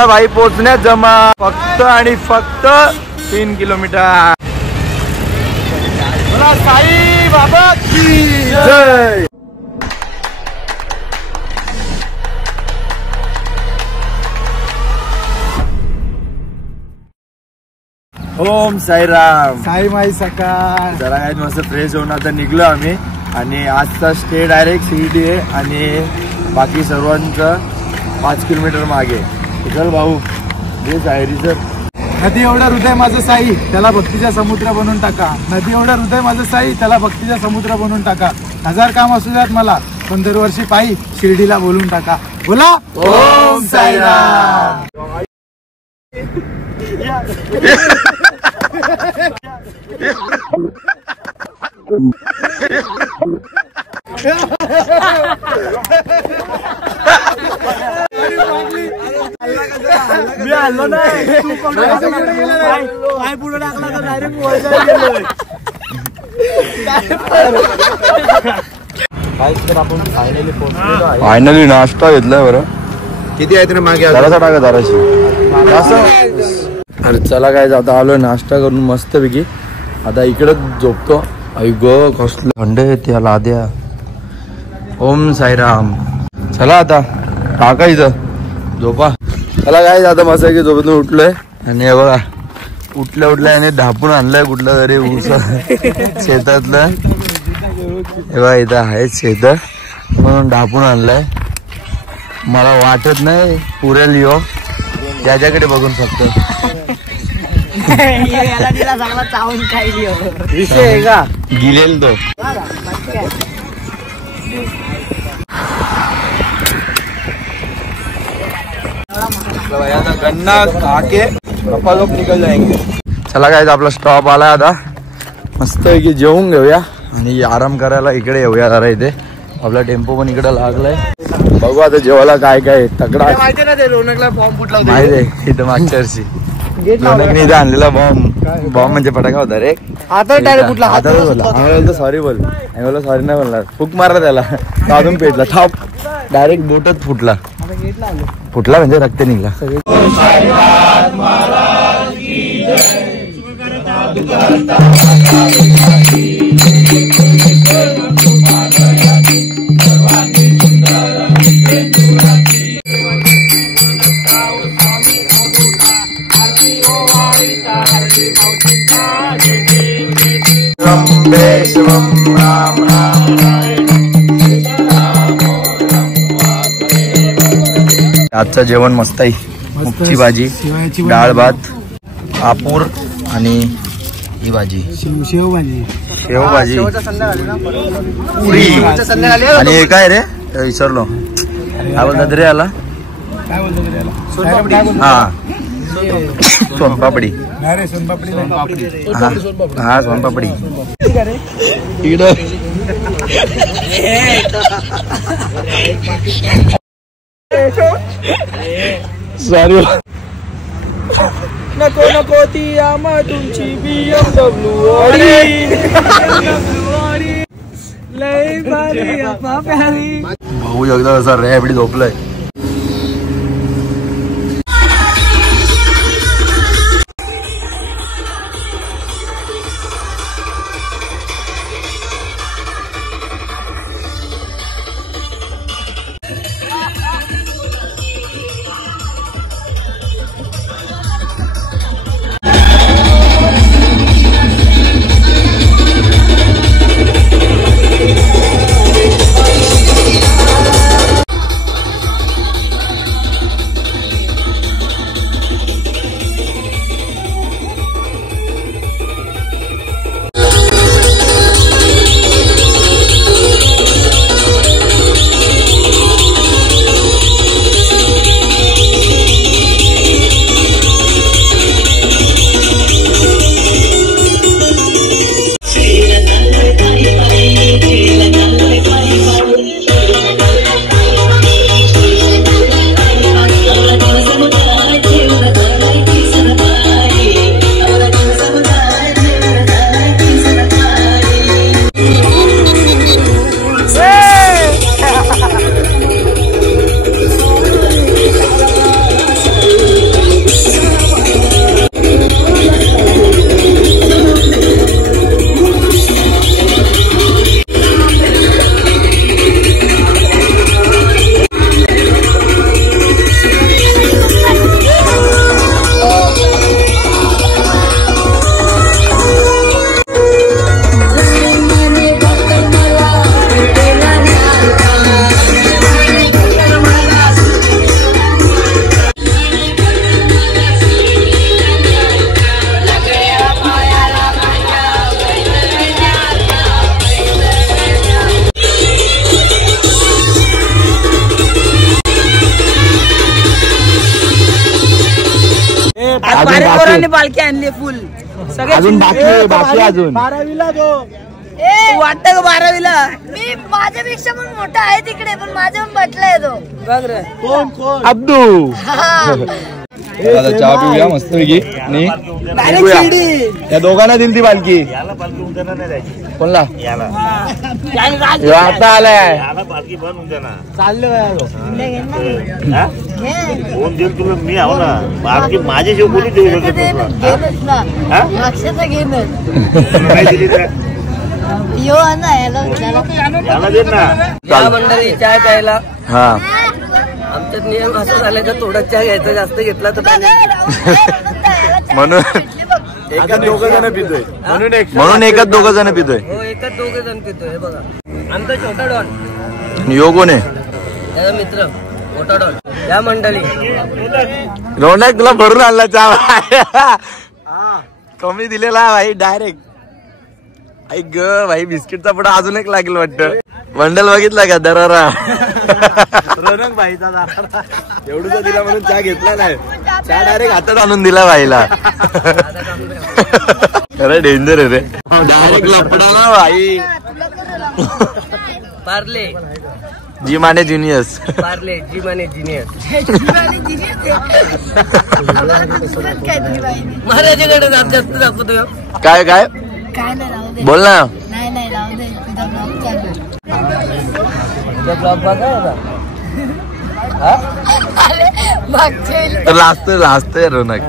भाई पोचण्यात जमा फक्त आणि फक्त 3 किलोमीटर। बोला साई बाबा की जय। ओम साईराम। साई माई सकाळ। जरा काय मस्त फ्रेश होऊन आता निघलो आम्ही आणि आजचा स्टे डायरेक्ट शिर्डी आहे आणि बाकी सर्वांचं 5 किलोमीटर मागे। चल भाऊ जे शायरी सर। नदी एवढा हृदय माझं साई त्याला भक्तीचा समुद्र बनवून टाका। नदी एवढा हृदय माझं साई त्याला भक्तीचा समुद्र बनवून टाका। 1000 काम असू द्यात मला पण दरवर्षी पायी शिर्डीला बोलून टाका। बोला ओम साईराम। मी आलो नाही तू काय पुढे टाकला तर डायरेक्ट फायनली नाश्ता घेतलाय बरं। किती आहेत रे मागे? जरासा टाका जराशी। अरे चला काय आता आलोय नाश्ता करून मस्त पैकी आता इकडं झोपतो। ऐक कसलं थंड येते याला आद्या। ओम साईराम। चला आता टाका इथं झोपा। चला काय आता मस्त की झोपेतून उठलोय आणि हे बघा उठल्या आणि ढापून आणलंय कुठलं तरी ऊस शेतातलं। हे बघा इथं आहे शेत म्हणून ढापून आणलंय। मला वाटत नाही पुरेल यो त्याच्याकडे बघून फक्त विषय आहे का गिलेल तो। गन्ना आके लोग निकल जाएंगे। चला काय आपला स्टॉप आला आता मस्त की जेवून घेऊया आणि आराम करायला इकडे येऊया जरा। इथे आपला टेम्पो पण इकडे लागलाय। बघू आता जेवायला काय काय तगडा माहिती ना ते रोनकला बॉम्ब फुटला होता माहिती आहे इथं मागच्या वर्षी रोनकने इथं आणलेला बॉम्ब म्हणजे फटाका होता रे। आता डायरेक्ट फुटला आता बोलला सॉरी बोल बोला सॉरी नाही बोलणार फुक मारला त्याला अजून पेटला ठाप डायरेक्ट बोटच फुटला फुटला म्हणजे रक्त निघला। आजचं जेवण मस्त आहे। मुगची भाजी डाळ भात आपूर आणि ही भाजी शेव भाजी पुरी आणि हे काय रे विसरलो काय बोलतात रे याला हा सोनपापडी। हा सोनपापडी सॉरी नको नको ती आम्हा तुमची BMW लय भारी भाऊ एकदा असा रॅपिड झोपलाय। सगळ्यांनी पालखी आणली फुल सगळे अजून बाकी अजून 12वीला जो वाटतं का 12वीला मी माझ्यापेक्षा पण मोठा आहे तिकडे पण माझ्या पण बटलाय तो बघ रे कोण अब्दू आता चहा पिऊया मस्त पैकी या दोघांना दिली ती पालखी कोणला आता आलाय मी आहो ना बाकी माझ्या शिव कोणी देऊ लक्षाचं घेणं याला दे ना या मंडळी चहा प्यायला हा आमच्यात नियम असं झालाय का थोडा चहा घ्यायचा जास्त घेतला तर म्हणून एकाच दोघ जण पितोय म्हणून एकच दोघं जण पितोय हो एकच दोघे जण पितोय हे बघा आमचा छोटा डॉन यो कोण आहे त्याचा मित्र मोठा डॉन या मंडळी रौनक तुला भरून आणला चहा कमी दिलेला भाई डायरेक्ट ऐक ग भाई बिस्किटचा पुढा अजून एक लागेल वाटतं बंडल बघितला का दरारा रौनक भाई दादा एवढं दिला म्हणून चहा घेतला नाही चहा डायरेक्ट हातात आणून दिला भाईला अरे डेंजर आहे रे डायरेक्ट लपडा ना भाई पार्ले जी माने ज्युनियर्स पार्ले जी माने जिनियर महाराजाकडे जास्त दाखवतो काय काय काय नाही राहू दे बोल ना नाही राहू दे तुझा ब्लॉग चालू ब्लॉग बघा मागच्या वेळी तर लाजतोय रौनक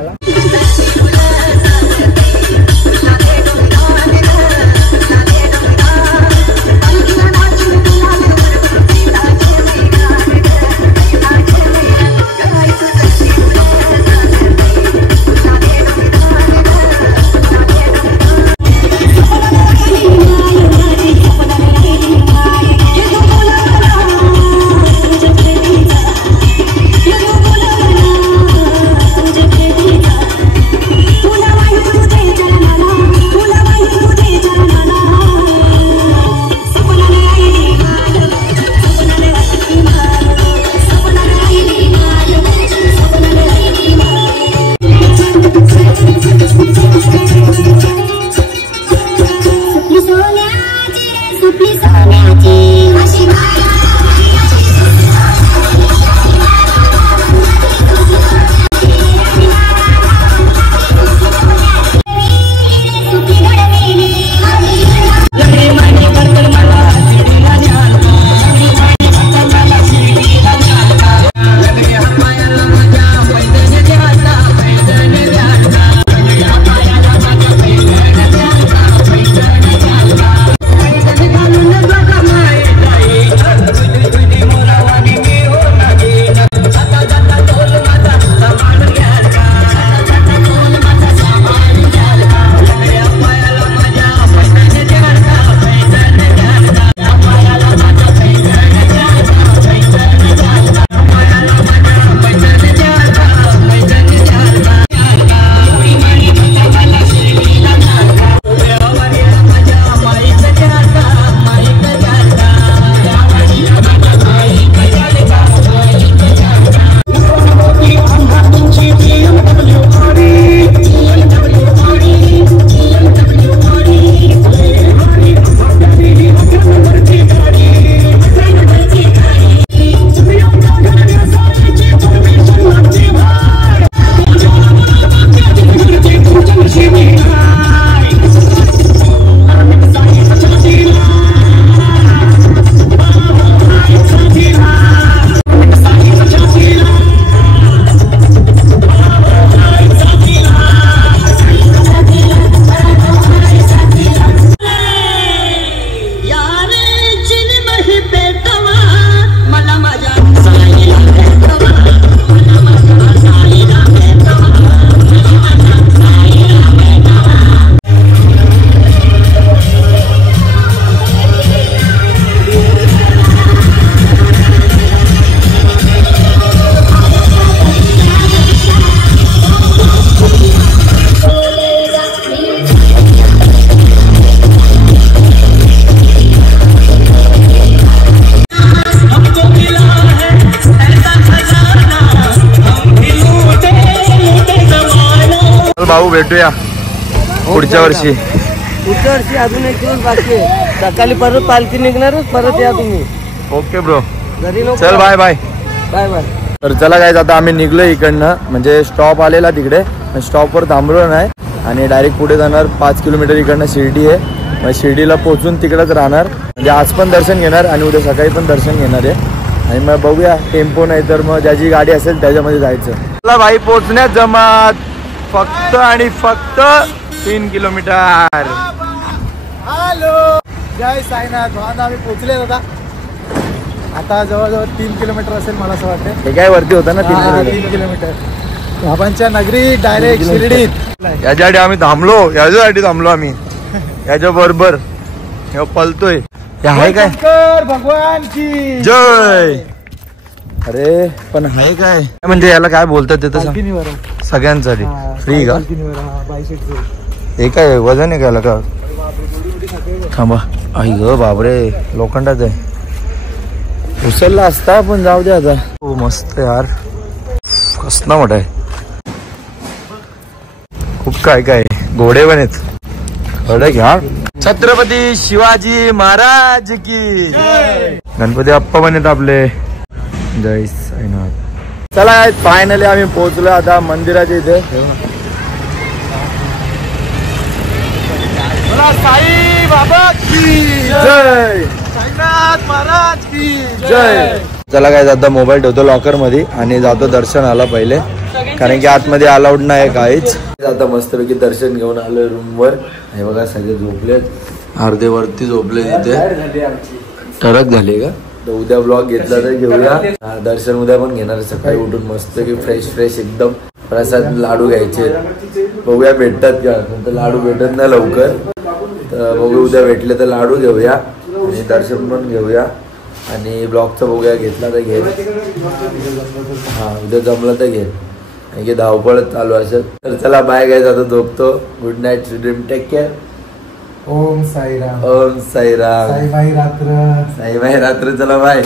भाऊ भेटूया पुढच्या वर्षी. पुढच्या वर्षी अजून एक दिवस बाकी आहे. सकाळी परत पालखी निघणारच, परत या तुम्ही. ओके ब्रो, घरी नको. चल बाय बाय. Bye bye. तर चला काय आता आम्ही निघलो इकडनं, म्हणजे स्टॉप आलेला तिकडे, स्टॉपवर थांबलो नाही आणि डायरेक्ट पुढे जाणार. 5 किलोमीटर इकडनं शिर्डी आहे, मग शिर्डीला पोहोचून तिकडेच राहणार. म्हणजे आज पण दर्शन घेणार आणि उद्या सकाळी पण दर्शन घेणार आहे. आणि मग बघूया, टेम्पो नाही तर मग ज्याची गाडी असेल त्याच्यामध्ये जायचं. चला भाई, पोहोचण्यात जमात फक्त आणि फक्त 3 किलोमीटर. हॅलो, जय साईनाथ. भावना आम्ही पोहोचले दादा. आता जवळजवळ 3 किलोमीटर असेल मला असं वाटतं. हे काय वरती होतं ना 3 किलोमीटर. बाबांच्या नगरी डायरेक्ट शिर्डीत. याच्यासाठी आम्ही थांबलो, याच्यासाठी थांबलो आम्ही. याच्या बरोबर पलतोय. हे आहे काय? शंकर भगवान की जय. अरे पण आहे काय म्हणजे याला काय बोलतात ते तर सांग. पालखीवर आहे. सगळ्यांसाठी हा, फ्री का? पालखीवर, हा, बायसेटचं. हे काय वजन आहे का का? थांबा. आई ग बापरे, लोखंडात आहे. उचलला असता पण जाऊ दे आता. हो मस्त यार, कसला मोठा आहे. खूप काय काय घोडे पण आहेत. खडक घ्या. छत्रपती शिवाजी महाराज की गणपती अप्पा पण आहेत आपले. जय साईनाथ. चला फायनली आम्ही पोहोचलो आता मंदिराच्या इथे. साई बाबा की जय. साईनाथ महाराज की जय. चला काय आता मोबाईल ठेवतो लॉकर मध्ये आणि जातो दर्शनाला पहिले, कारण की आतमध्ये अलाउड नाही काहीच. आता मस्तपैकी दर्शन घेऊन आलोय रूम वर. हे बघा सगळे झोपलेत, अर्धे वरती झोपले तिथे. ठरक झाली का? तर उद्या ब्लॉग घेतला तर घेऊया. दर्शन उद्या पण घेणार सकाळी उठून मस्त की फ्रेश एकदम. प्रसाद लाडू घ्यायचे, बघूया भेटतात का. तर लाडू भेटत नाही लवकर, तर बघूया उद्या भेटले तर लाडू घेऊया आणि दर्शन पण घेऊया. आणि ब्लॉगचा बघूया, घेतला तर घे. हा उद्या जमलं तर घे, कारण की धावपळ चालू असेल. तर चला बाय गाईज, आता झोपतो. Good night, dream, take care. Om Sairam. Om Sairam. साईबाई रात्र. साईबाई रात्र. चला बाय.